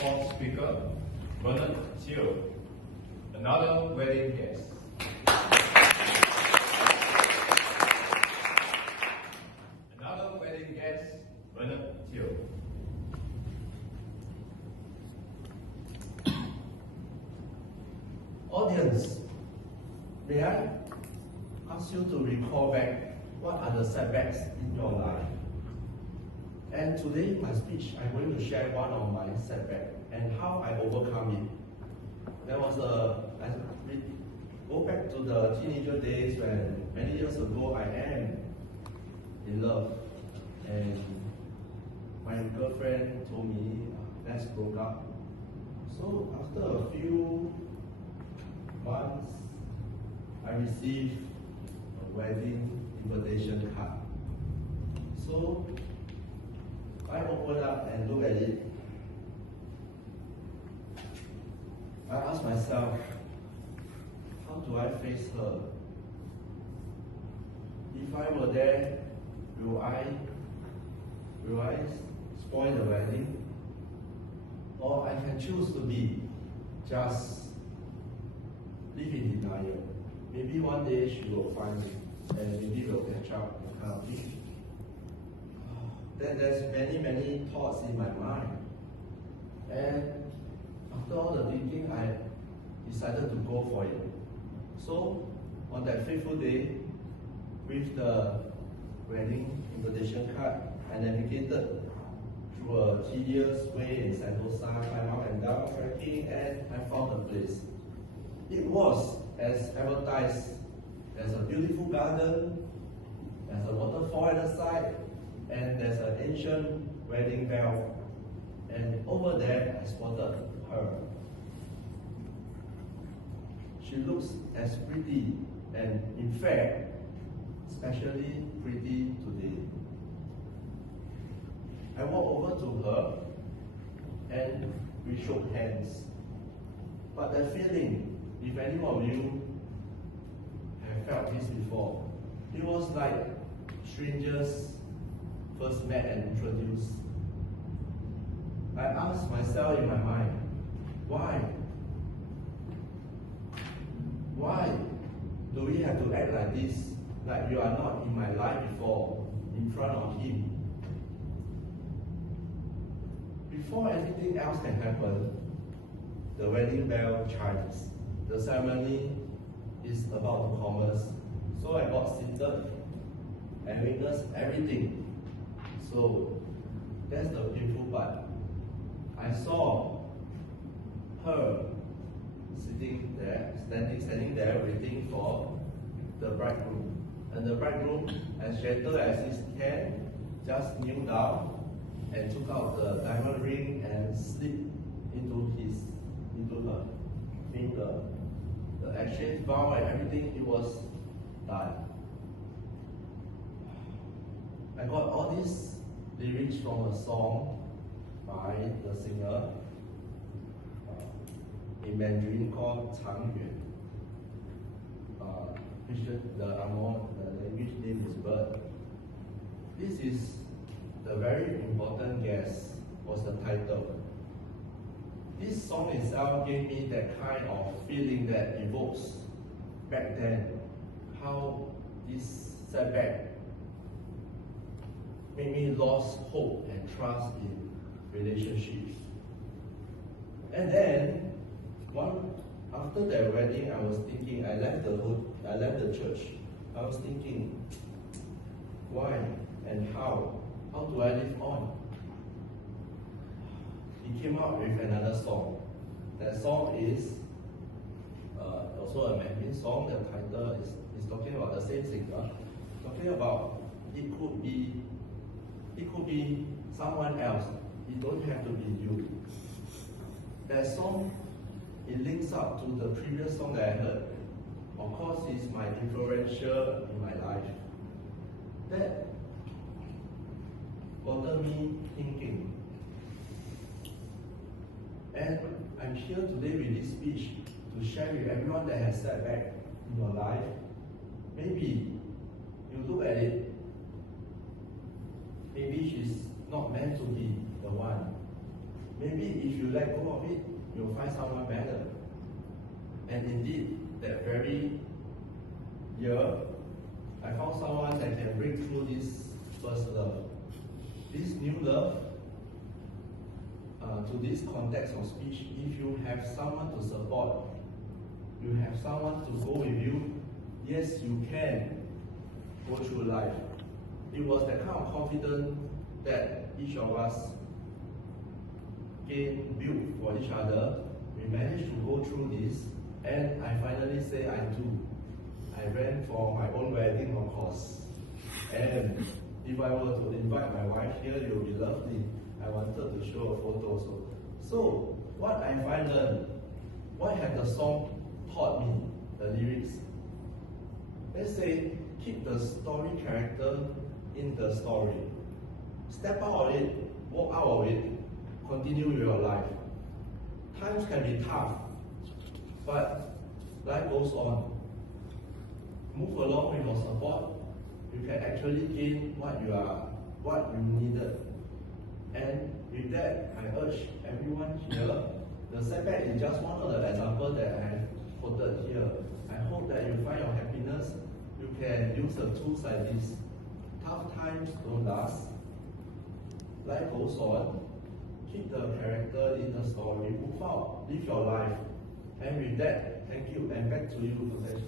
fourth speaker, Bernard Teo, another wedding guest. Another wedding guest, Bernard Teo. Audience, may I ask you to recall back what are the setbacks in your life? And today in my speech, I'm going to share one of my setbacks and how I overcome it. There was I go back to the teenager days when many years ago I am in love, and my girlfriend told me, let's broke up. So after a few months, I received a wedding invitation card. So I opened up and looked at it. I asked myself, how do I face her? If I were there, will I spoil the wedding? Or I can choose to be just live in denial. Maybe one day she will find me and maybe we'll catch up, kind of thing. Then there's many thoughts in my mind. And after all the thinking, I decided to go for it. So on that fateful day, with the wedding invitation card, I navigated through a tedious way in Sentosa, climbed up and down, trekking, and I found a place. It was as advertised. There's a beautiful garden, there's a waterfall at the side, and there's an ancient wedding bell. And over there, I spotted her. She looks as pretty, and in fact, especially pretty today. I walked over to her, and we shook hands. But that feeling, if any of you have felt this before, it was like strangers first met and introduced. I asked myself in my mind, why? Why do we have to act like this, like you are not in my life before, in front of him? Before anything else can happen, the wedding bell chimes. The ceremony is about to commence. So I got seated and witnessed everything. So that's the painful part. I saw her standing there waiting for the bridegroom. And the bridegroom, as gentle as he can, just kneeled down and took out the diamond ring and slipped into her finger. The exchange vow and everything, it was done. I got all these lyrics from a song by the singer in Mandarin called Chang Yuan. The language name is bird. This is the very important guess, was the title. This song itself gave me that kind of feeling that evokes back then how this setback made me lost hope and trust in relationships. And then after that wedding, I was thinking, I left the church. I was thinking, why and how? How do I live on? He came out with another song. That song is also a Mandarin song. The title is talking about the same singer, talking about it could be someone else. It don't have to be you. That song, it links up to the previous song that I heard. Of course, it's my influential in my life. That got me thinking. And I'm here today with this speech to share with everyone that has setback in your life. Maybe you look at it, maybe she's not meant to be the one. maybe if you let go of it, you'll find someone better. And indeed, that very year, I found someone that can break through this first love. This new love, to this context of speech, if you have someone to support, you have someone to go with you, yes, you can go through life. It was that kind of confidence that each of us built for each other. We managed to go through this, and I finally say I do. I ran for my own wedding, of course. And if I were to invite my wife here, it would be lovely. I wanted to show a photo also. So, what I learned, what have the song taught me, the lyrics? Let's say, keep the story character in the story. Step out of it, walk out of it, continue with your life. Times can be tough, but life goes on. Move along with your support. You can actually gain what you needed. And with that, I urge everyone here, the setback is just one of the examples that I have quoted here. I hope that you find your happiness. You can use the tools like this. Tough times don't last. Life goes on. Keep the character in the story. Move out. Live your life. And with that, thank you. And back to you, Professor.